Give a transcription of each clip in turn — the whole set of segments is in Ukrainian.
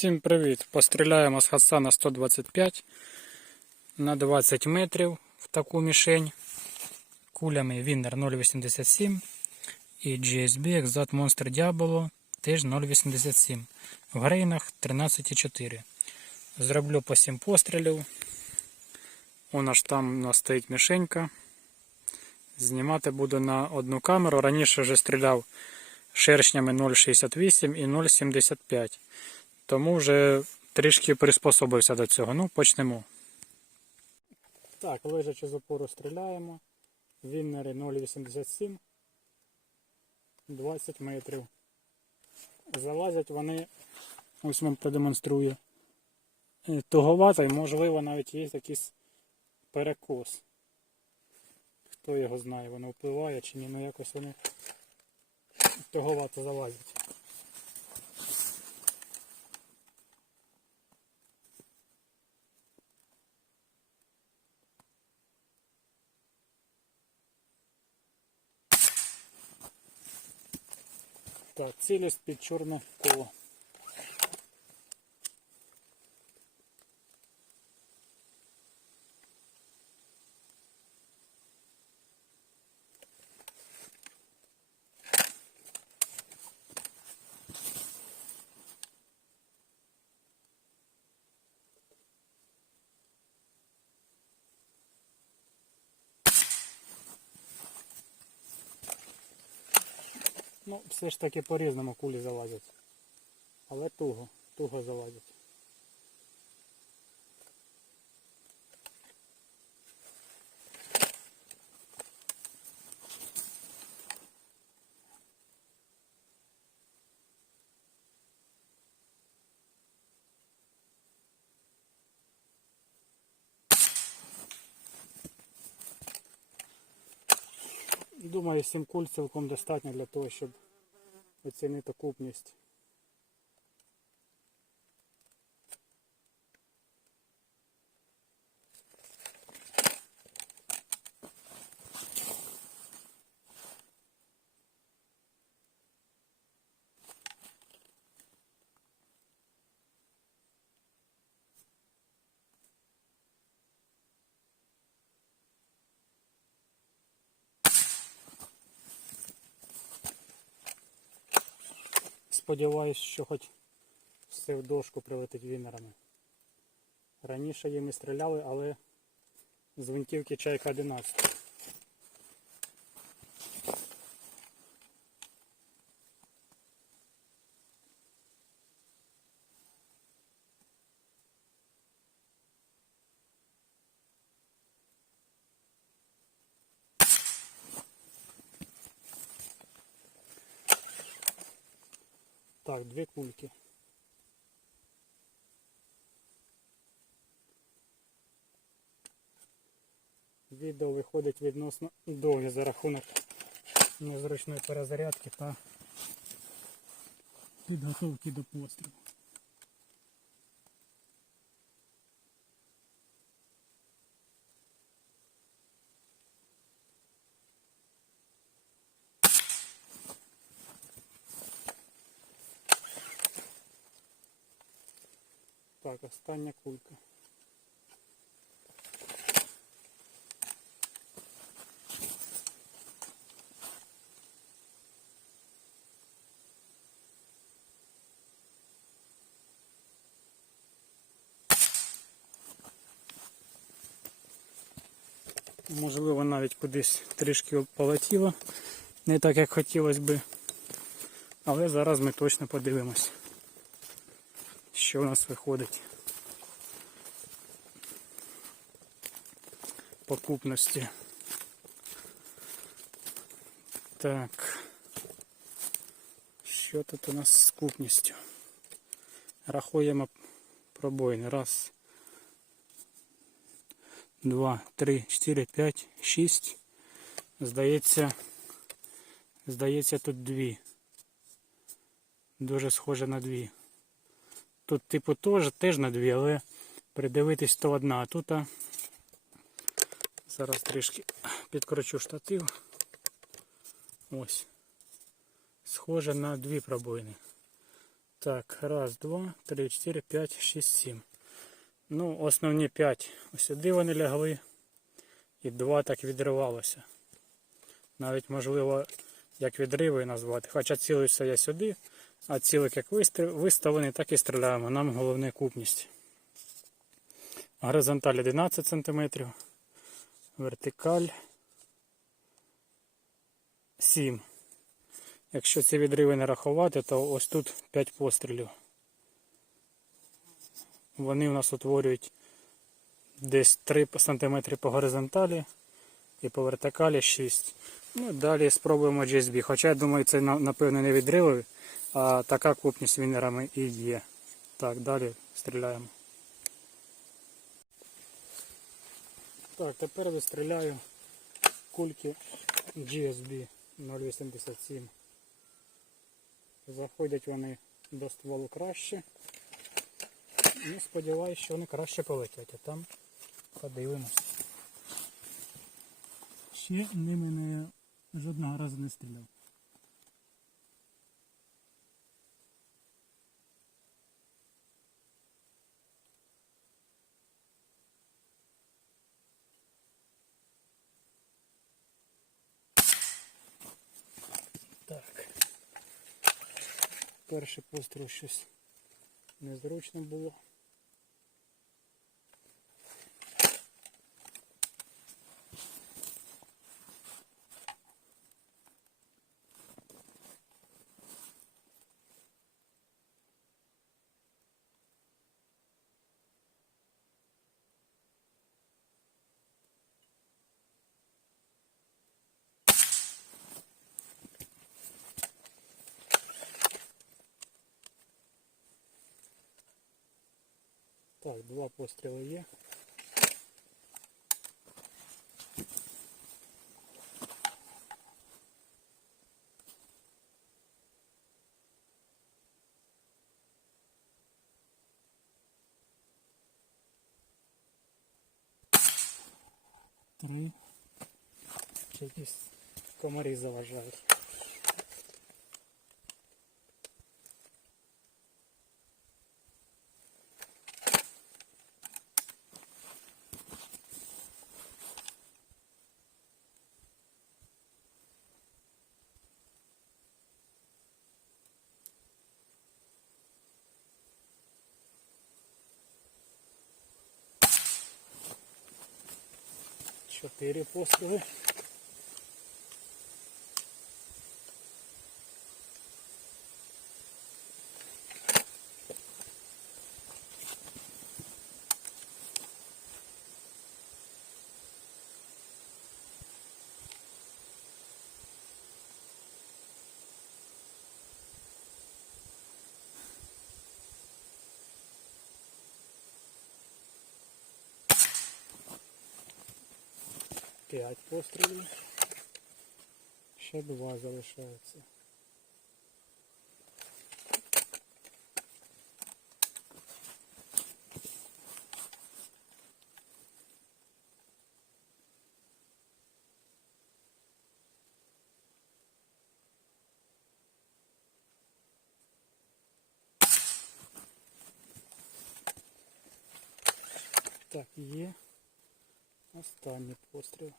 Всім привіт! Постріляємо з Хасана 125 на 20 метрів в таку мішень. Кулями Winner 0,87 і GSB Exat Monster Diabolo теж 0,87. В грейнах 13,4. Зроблю по 7 пострілів. Вона ж там у нас стоїть мішенька. Знімати буду на одну камеру. Раніше вже стріляв шершнями 0,68 і 0,75. Тому вже трішки приспособився до цього. Ну, почнемо. Так, лежачи з опору стріляємо. Віннери 0,87. 20 метрів. Залазять вони, ось вам продемонструю. е, Туговато і можливо навіть є якийсь перекос. Хто його знає, воно впливає чи ні, ну якось вони туговато залазять. Так, цілюсь під чорне коло. Ну, все ж таки по-різному кулі залазять. Але туго, туго залазять. Думаю, 7 куль цілком достатньо для того, щоб оцінити купність. Сподіваюсь, що хоч все в дошку прилетить вінерами. Раніше їм і стріляли, але з винтівки Чайка 11. Так, дві кульки. Відео виходить відносно довге за рахунок незручної перезарядки та підготовки до пострілу. Так, остання кулька. Можливо, навіть кудись трішки полетіло, не так як хотілося би. Але зараз ми точно подивимось, що у нас виходить. Покупності. Так. Що тут у нас з купністю? Рахуємо пробоїни. Раз, два, три, чотири, п'ять, шість. Здається, здається, тут дві. Дуже схоже на дві. Тут, типу, теж, теж на дві, але придивитись то одна, а тут а... зараз трішки підкручу штатив. Ось. Схоже на дві пробоїни. Так, раз, два, три, чотири, п'ять, шість, сім. Ну, основні п'ять ось сюди вони лягли. І два так відривалося. Навіть можливо, як відриви назвати. Хоча цілився я сюди, а цілик як виставлений, так і стріляємо. Нам головне купність. Горизонталь 11 см, вертикаль 7 Якщо ці відриви не рахувати, то ось тут 5 пострілів. Вони у нас утворюють десь 3 см по горизонталі і по вертикалі 6. Ну, далі спробуємо GSB. Хоча я думаю, це напевно не відриви, а така купність вінерами і є. Так, далі стріляємо. Так, тепер вистріляю кульки GSB 087. Заходять вони до стволу краще. І сподіваюся, що вони краще полетять, а там подивимось. Ще ними не жодного разу не стріляв. Перший постріл щось незручно було. Так, два постріли є. Три. Ще якісь комарі заважають. Чотири постріли. П'ять пострілів. Ще два залишаються. Так, є. Останній постріл.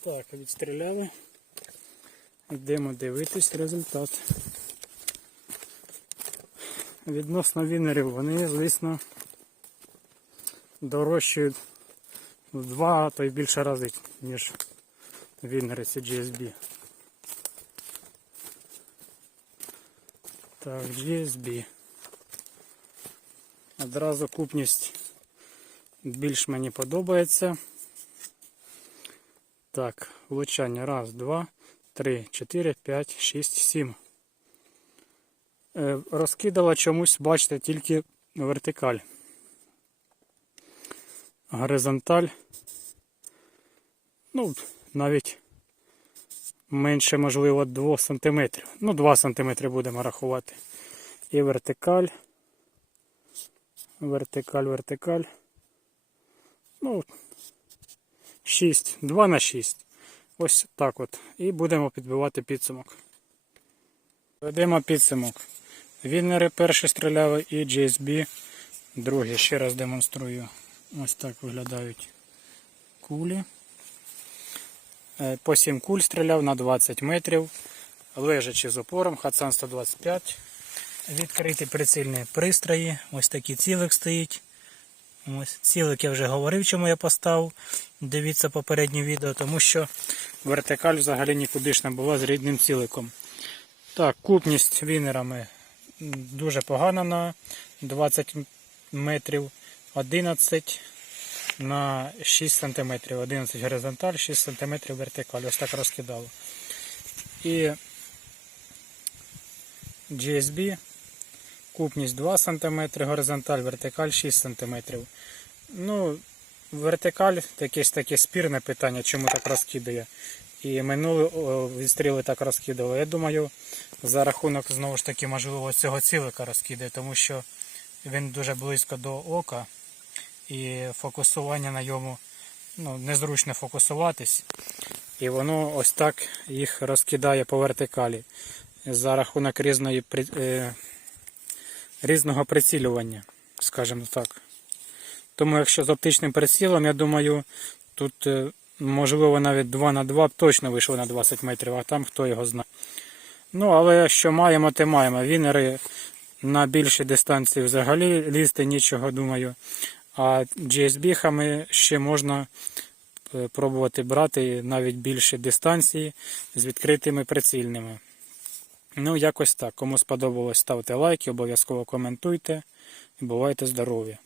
Так, відстріляли. Йдемо дивитись результат. Відносно вінерів, вони, звісно, дорожчають в два, а то й більше рази, ніж вінери ці GSB. Так, GSB. Одразу купність більш мені подобається. Так, влучання. Раз, два, три, чотири, п'ять, шість, сім. Е, Розкидала чомусь, бачите, тільки вертикаль. Горизонталь. Ну, навіть менше, можливо, 2 см. Ну, 2 см будемо рахувати. І вертикаль. Вертикаль, вертикаль. Ну, 6, 2 на 6. Ось так от. І будемо підбивати підсумок. Ведемо підсумок. Віннери перший стріляли і GSB другий. Ще раз демонструю. Ось так виглядають кулі. Е, По 7 куль стріляв на 20 метрів. Лежачи з опором, Хатсан 125. Відкриті прицільні пристрої. Ось такий цілик стоїть. Ось цілик я вже говорив, чому я поставив. Дивіться попереднє відео, тому що вертикаль взагалі нікуди ж не була з рідним ціликом. Так, купність вінерами дуже погана на 20 метрів. 11 на 6 см. 11 горизонталь, 6 см вертикаль. Ось так розкидало. І GSB купність 2 см, горизонталь, вертикаль 6 см. Ну, вертикаль якесь таке спірне питання, чому так розкидає. І минулі відстріли так розкидали. Я думаю, за рахунок знову ж таки, можливо, цього цілика розкидає, тому що він дуже близько до ока і фокусування на ньому ну, незручно фокусуватись. І воно ось так їх розкидає по вертикалі за рахунок різної, е, різного прицілювання, скажімо так. Тому якщо з оптичним прицілом, я думаю, тут е, можливо навіть 2 на 2 точно вийшло на 20 метрів, а там хто його знає. Ну, але що маємо, те маємо. Вінери на більшій дистанції взагалі лізти нічого, думаю. А GSB-хами ще можна е, пробувати брати навіть більші дистанції з відкритими прицільними. Ну, якось так. Кому сподобалось, ставте лайки, обов'язково коментуйте бувайте здорові!